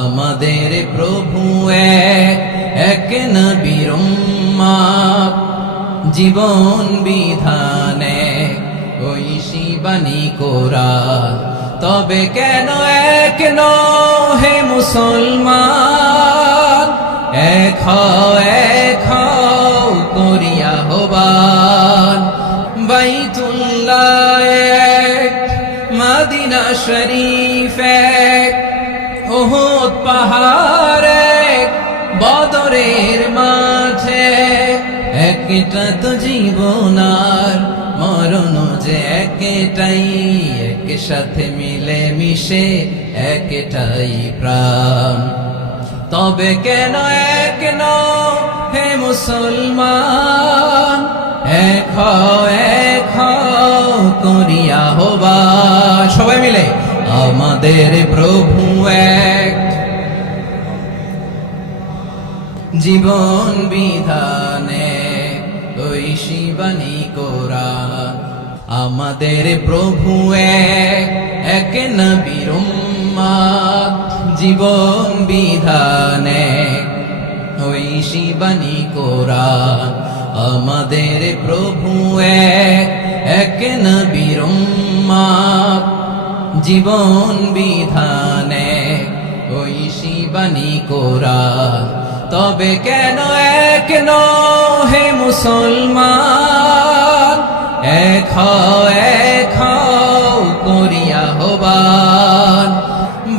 আমাদের প্রভু এক নবীর উম্মত, জীবন বিধানে ওই শিবানী কোরআন। তবে কেন এক হে মুসলমান, এক হও করিয়া হবান। বাইতুল্লাহ এক, মদিনা শরীফ এক, উহুদ পাহাড় এক, বদরের মাঝে একটা তো জীবন আর মরণ যে একটাই, একসাথে মিলে মিশে একটাই প্রাণ। তবে কেন এক হে মুসলমান, এক করিয়া হবা সবাই মিলে। আমাদের প্রভু এক, জীবন বিধানে ওই শিবানী কোরআন। আমাদের প্রভু এক নবীর উম্মত, জীবন বিধানে ওই শিবানী কোরআন। আমাদের প্রভু এক নবীর উম্মত, জীবন বিধানে ওই শিবানী কোরআন। তবে কেন এক হে মুসলমান, এক করিয়া হবান।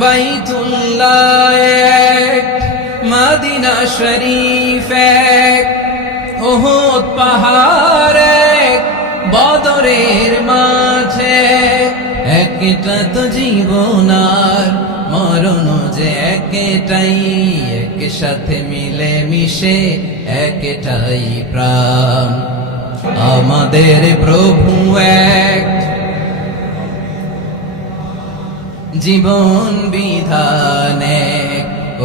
বাইতুল্লাহ এক, মদিনা শরীফ এক, উহুদ পাহাড় এক, বদরের মাঝে একটা তো জীবন আর মরণ যে একটাই, একসাথে মিলে মিশে একটাই প্রাণ। আমাদের প্রভু এক, জীবন বিধানে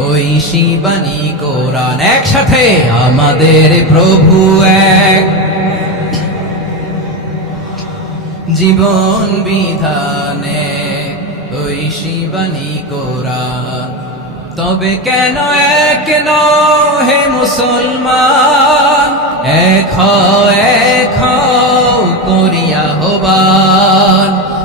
ওই শিবানী কোরআন। একসাথে আমাদের প্রভু এক, জীবন বিধানে ওই শিবানী কোরআন। তবে কেন এক হে মুসলমান, এক করিয়া হবা